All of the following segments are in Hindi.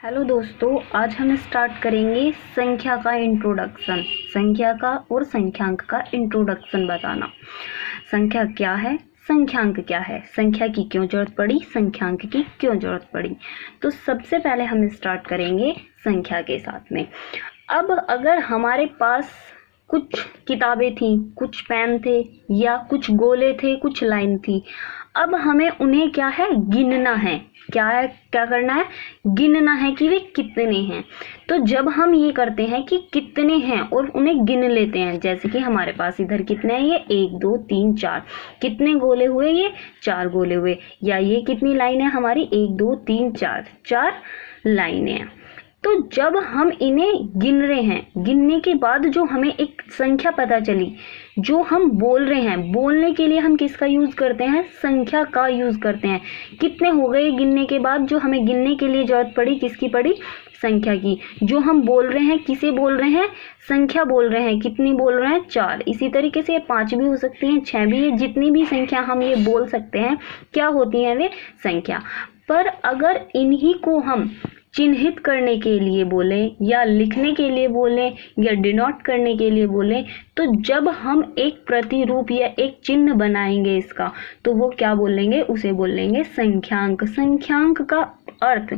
हेलो दोस्तों, आज हम स्टार्ट करेंगे संख्या का इंट्रोडक्शन। संख्या का और संख्यांक का इंट्रोडक्शन बताना। संख्या क्या है, संख्यांक क्या है, संख्या की क्यों जरूरत पड़ी, संख्यांक की क्यों जरूरत पड़ी। तो सबसे पहले हम स्टार्ट करेंगे संख्या के साथ में। अब अगर हमारे पास कुछ किताबें थी, कुछ पेन थे या कुछ गोले थे, कुछ लाइन थी, अब हमें उन्हें क्या है, गिनना है। क्या करना है, गिनना है कि वे कितने हैं। तो जब हम ये करते हैं कि कितने हैं और उन्हें गिन लेते हैं, जैसे कि हमारे पास इधर कितने हैं, ये 1 2 3 4, कितने गोले हुए, ये 4 गोले हुए, या ये कितनी लाइन है हमारी, 1 2 3 4, 4 लाइनें हैं। तो जब हम इन्हें गिन रहे हैं, गिनने के बाद जो हमें एक संख्या पता चली, जो हम बोल रहे हैं, बोलने के लिए हम किसका यूज करते हैं, संख्या का यूज करते हैं। कितने हो गए गिनने के बाद, जो हमें गिनने के लिए जरूरत पड़ी, किसकी पड़ी, संख्या की। जो हम बोल रहे हैं, किसे बोल रहे हैं, संख्या बोल रहे हैं। कितनी बोल रहे हैं, 4। इसी तरीके से 5 भी हो सकती हैं, 6 भी है, जितनी भी संख्या हम ये बोल सकते हैं, क्या होती हैं वे, संख्या। पर अगर इन्हीं को हम चिन्हित करने के लिए बोले या लिखने के लिए बोले या डिनोट करने के लिए बोले, तो जब हम एक प्रतिरूप या एक चिन्ह बनाएंगे इसका, तो वो क्या बोलेंगे, उसे बोलेंगे संख्यांक। संख्यांक का अर्थ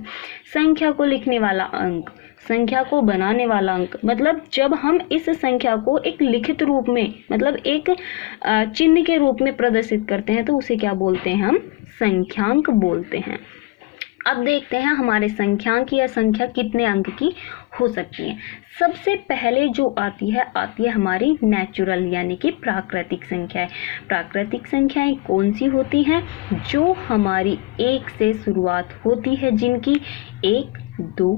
संख्या को लिखने वाला अंक, संख्या को बनाने वाला अंक। मतलब जब हम इस संख्या को एक लिखित रूप में, मतलब एक चिन्ह के रूप में प्रदर्शित करते हैं, तो उसे क्या बोलते हैं, हम संख्यांक बोलते हैं। अब देखते हैं हमारे संख्यांक या संख्या कितने अंक की हो सकती है। सबसे पहले जो आती है हमारी नेचुरल यानी कि प्राकृतिक संख्याएं। प्राकृतिक संख्याएं कौन सी होती हैं, जो हमारी 1 से शुरुआत होती है, जिनकी 1 2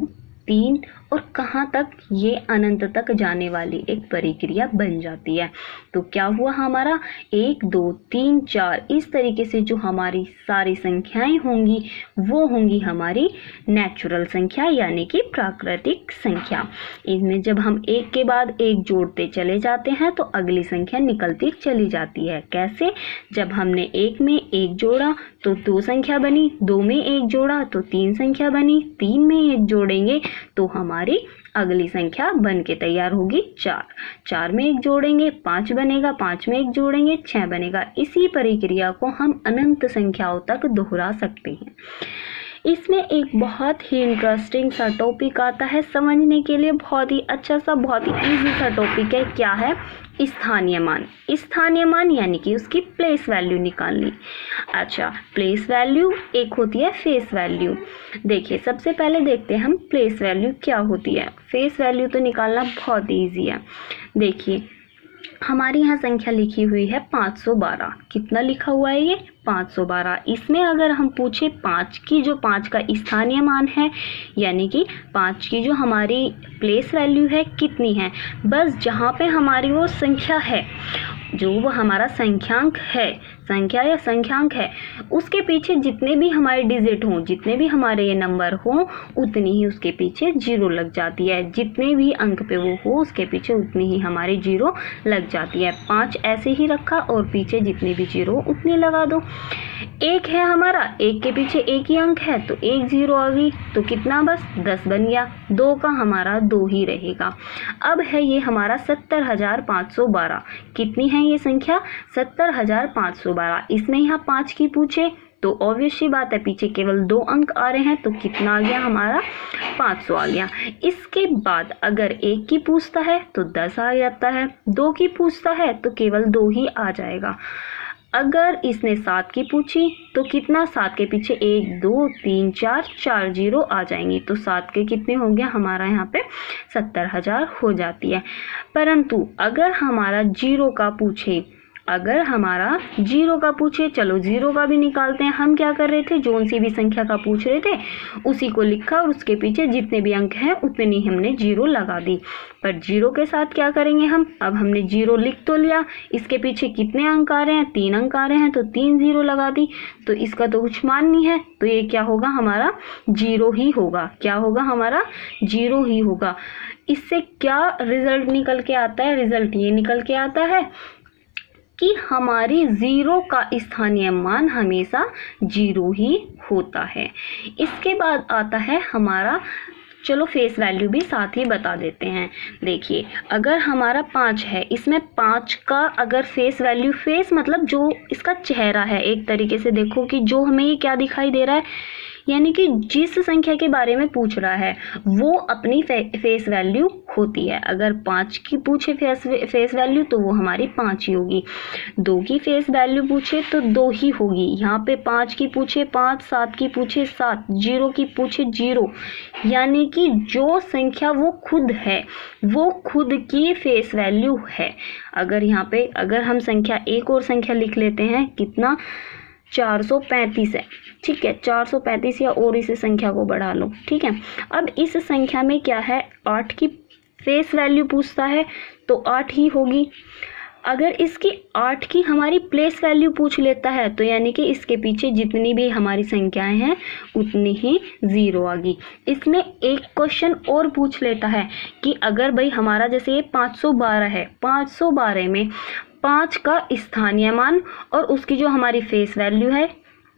3 और कहाँ तक, ये अनंत तक जाने वाली एक प्रक्रिया बन जाती है। तो क्या हुआ हमारा, 1 2 3 4, इस तरीके से जो हमारी सारी संख्याएं होंगी वो होंगी हमारी नेचुरल संख्या यानी कि प्राकृतिक संख्या। इनमें जब हम एक के बाद एक जोड़ते चले जाते हैं तो अगली संख्या निकलती चली जाती है। कैसे, जब हमने 1 में 1 जोड़ा तो 2 संख्या बनी, 2 में 1 जोड़ा तो 3 संख्या बनी, 3 में 1 जोड़ेंगे तो हमारी अगली संख्या बन के तैयार होगी 4। 4 में 1 जोड़ेंगे 5 बनेगा, 5 में 1 जोड़ेंगे 6 बनेगा। इसी प्रक्रिया को हम अनंत संख्याओं तक दोहरा सकते हैं। इसमें एक बहुत ही इंटरेस्टिंग सा टॉपिक आता है, समझने के लिए बहुत ही अच्छा सा, बहुत ही इजी सा टॉपिक है। क्या है, स्थानीय मान। स्थानीय मान यानी कि उसकी प्लेस वैल्यू निकालनी। अच्छा, प्लेस वैल्यू एक होती है फेस वैल्यू। देखिए सबसे पहले देखते हैं हम प्लेस वैल्यू क्या होती है। फेस वैल्यू तो निकालना बहुत ईजी है। देखिए हमारी यहाँ संख्या लिखी हुई है 512। कितना लिखा हुआ है ये, 512। इसमें अगर हम पूछे 5 की, जो 5 का स्थानीय मान है, यानी कि 5 की जो हमारी प्लेस वैल्यू है कितनी है, बस जहाँ पे हमारी वो संख्या है, जो वो हमारा संख्यांक है, संख्या या संख्यांक है, उसके पीछे जितने भी हमारे डिजिट हों, जितने भी हमारे ये नंबर हों, उतनी ही उसके पीछे 0 लग जाती है। जितने भी अंक पे वो हो उसके पीछे उतनी ही हमारी 0 लग जाती है। 5 ऐसे ही रखा और पीछे जितने भी 0 उतनी लगा दो। 1 है हमारा, 1 के पीछे 1 ही अंक है तो 1 0 आ गई, तो कितना, बस 10 बन गया। 2 का हमारा 2 ही रहेगा। अब है ये हमारा 70,512। कितनी है ये संख्या, 70,512। इसमें यहाँ 5 की पूछे तो ऑब्वियस सी बात है, पीछे केवल 2 अंक आ रहे हैं, तो कितना आ गया हमारा, 500 आ गया। इसके बाद अगर 1 की पूछता है तो 10 आ जाता है, 2 की पूछता है तो केवल 2 ही आ जाएगा। अगर इसने 7 की पूछी तो कितना, 7 के पीछे 1 2 3 4, 4 0 आ जाएंगी, तो 7 के कितने हो गया हमारा यहाँ पे 70,000 हो जाती है। परंतु अगर हमारा 0 का पूछे, अगर हमारा 0 का पूछे, चलो 0 का भी निकालते हैं। हम क्या कर रहे थे, जोन सी भी संख्या का पूछ रहे थे उसी को लिखा और उसके पीछे जितने भी अंक हैं उतनी हमने 0 लगा दी। पर 0 के साथ क्या करेंगे हम, अब हमने 0 लिख तो लिया, इसके पीछे कितने अंक आ रहे हैं, 3 अंक आ रहे हैं, तो 3 0 लगा दी, तो इसका तो कुछ मान नहीं है, तो ये क्या होगा हमारा 0 ही होगा। क्या होगा हमारा 0 ही होगा। इससे क्या रिजल्ट निकल के आता है, रिजल्ट ये निकल के आता है कि हमारी 0 का स्थानीय मान हमेशा 0 ही होता है। इसके बाद आता है हमारा चलो फेस वैल्यू भी साथ ही बता देते हैं। देखिए अगर हमारा 5 है, इसमें 5 का अगर फेस वैल्यू, फेस मतलब जो इसका चेहरा है, एक तरीके से देखो कि जो हमें ये क्या दिखाई दे रहा है, यानी कि जिस संख्या के बारे में पूछ रहा है वो अपनी फेस वैल्यू होती है। अगर 5 की पूछे फेस वैल्यू तो वो हमारी 5 ही होगी। 2 की फेस वैल्यू पूछे तो 2 ही होगी। यहाँ पे 5 की पूछे 5, 7 की पूछे 7, 0 की पूछे 0, यानी कि जो संख्या वो खुद है वो खुद की फेस वैल्यू है। अगर यहाँ पे अगर हम संख्या एक और संख्या लिख लेते हैं, कितना 435 है, ठीक है, 435 या और इस संख्या को बढ़ा लो, ठीक है। अब इस संख्या में क्या है, 8 की फेस वैल्यू पूछता है तो 8 ही होगी। अगर इसकी 8 की हमारी प्लेस वैल्यू पूछ लेता है तो यानी कि इसके पीछे जितनी भी हमारी संख्याएं हैं उतनी ही 0 आ गई। इसमें एक क्वेश्चन और पूछ लेता है कि अगर भाई हमारा जैसे ये 512 है, 512 में 5 का स्थानीय मान और उसकी जो हमारी फेस वैल्यू है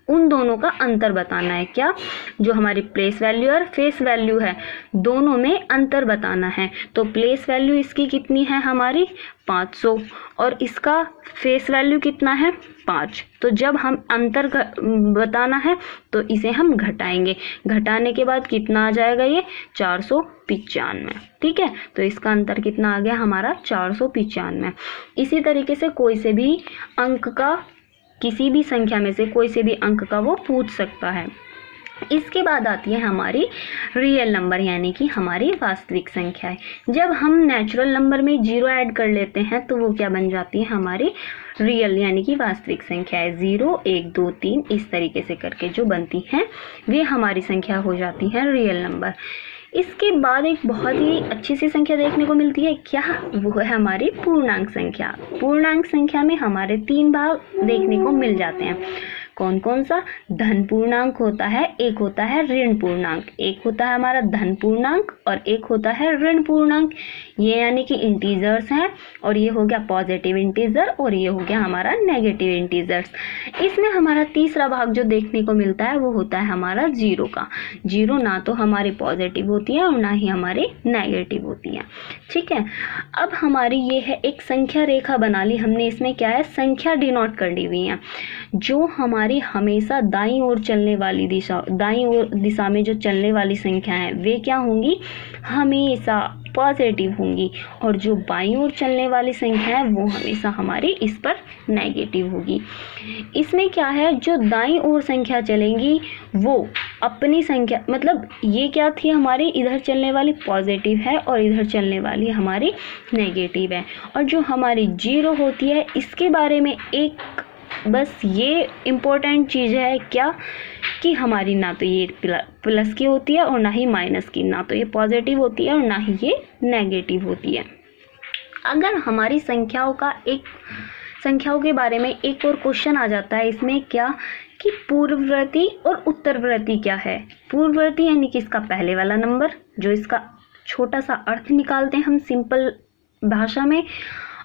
उन दोनों का अंतर बताना है। क्या, जो हमारी प्लेस वैल्यू और फेस वैल्यू है दोनों में अंतर बताना है। तो प्लेस वैल्यू इसकी कितनी है हमारी 500 और इसका फेस वैल्यू कितना है 5। तो जब हम अंतर बताना है तो इसे हम घटाएंगे, घटाने के बाद कितना आ जाएगा, ये 495, ठीक है। तो इसका अंतर कितना आ गया हमारा 495। इसी तरीके से कोई से भी अंक का, किसी भी संख्या में से कोई से भी अंक का वो पूछ सकता है। इसके बाद आती है हमारी रियल नंबर, यानी कि हमारी वास्तविक संख्या है। जब हम नेचुरल नंबर में 0 ऐड कर लेते हैं तो वो क्या बन जाती है हमारी रियल, यानी कि वास्तविक संख्या है। 0, 1, 2, 3 इस तरीके से करके जो बनती हैं वे हमारी संख्या हो जाती है रियल नंबर। इसके बाद एक बहुत ही अच्छी सी संख्या देखने को मिलती है, क्या, वो है हमारी पूर्णांक संख्या। पूर्णांक संख्या में हमारे 3 भाग देखने को मिल जाते हैं। कौन कौन सा, धन पूर्णांक होता है, एक होता है ऋण पूर्णांक। एक होता है हमारा धन पूर्णांक और एक होता है ऋण पूर्णांक। ये यानी कि इंटीजर्स हैं और ये हो गया पॉजिटिव इंटीजर और ये हो गया हमारा नेगेटिव इंटीजर्स। इसमें हमारा तीसरा भाग जो देखने को मिलता है वो होता है हमारा 0 का। 0 ना तो हमारी पॉजिटिव होती है और ना ही हमारी नेगेटिव होती है, ठीक है। अब हमारी ये है एक संख्या रेखा बना ली हमने। इसमें क्या है, संख्या डिनोट कर ली हुई है। जो हमारी हमेशा दाईं ओर चलने वाली दिशा, दाईं ओर दिशा में जो चलने वाली संख्या है वे क्या होंगी, हमेशा पॉजिटिव होंगी, और जो बाईं ओर चलने वाली संख्या है वो हमेशा हमारी इस पर नेगेटिव होगी। इसमें क्या है, जो दाईं ओर संख्या चलेंगी वो अपनी संख्या, मतलब ये क्या थी हमारी, इधर चलने वाली पॉजिटिव है और इधर चलने वाली हमारी नेगेटिव है। और जो हमारी 0 होती है इसके बारे में एक बस ये इम्पोर्टेंट चीज़ है, क्या, कि हमारी ना तो ये प्लस की होती है और ना ही माइनस की, ना तो ये पॉजिटिव होती है और ना ही ये नेगेटिव होती है। अगर हमारी संख्याओं के बारे में एक और क्वेश्चन आ जाता है इसमें, क्या, कि पूर्ववर्ती और उत्तरवर्ती क्या है। पूर्ववर्ती यानी कि इसका पहले वाला नंबर, जो इसका छोटा सा अर्थ निकालते हैं हम सिंपल भाषा में,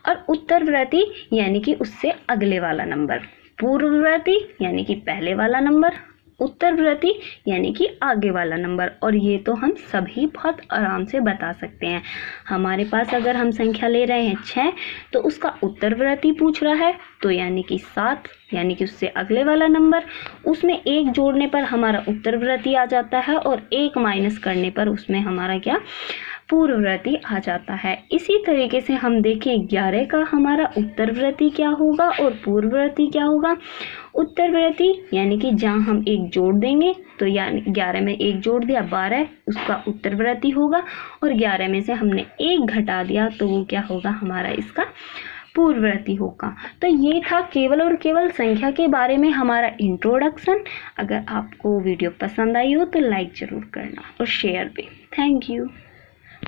और उत्तरवर्ती यानी कि उससे अगले वाला नंबर। पूर्ववर्ती यानी कि पहले वाला नंबर, उत्तरवर्ती यानी कि आगे वाला नंबर। और ये तो हम सभी बहुत आराम से बता सकते हैं। हमारे पास अगर हम संख्या ले रहे हैं 6 तो उसका उत्तरवर्ती पूछ रहा है तो यानी कि 7, यानी कि उससे अगले वाला नंबर। उसमें 1 जोड़ने पर हमारा उत्तरवर्ती आ जाता है और 1 माइनस करने पर उसमें हमारा क्या, पूर्ववर्ती आ जाता है। इसी तरीके से हम देखें 11 का हमारा उत्तरवर्ती क्या होगा और पूर्ववर्ती क्या होगा। उत्तरवर्ती यानी कि जहाँ हम 1 जोड़ देंगे तो यानी 11 में 1 जोड़ दिया 12, उसका उत्तरवर्ती होगा, और 11 में से हमने 1 घटा दिया तो वो क्या होगा हमारा, इसका पूर्ववर्ती होगा। तो ये था केवल और केवल संख्या के बारे में हमारा इंट्रोडक्शन। अगर आपको वीडियो पसंद आई हो तो लाइक ज़रूर करना और शेयर भी। Thank you.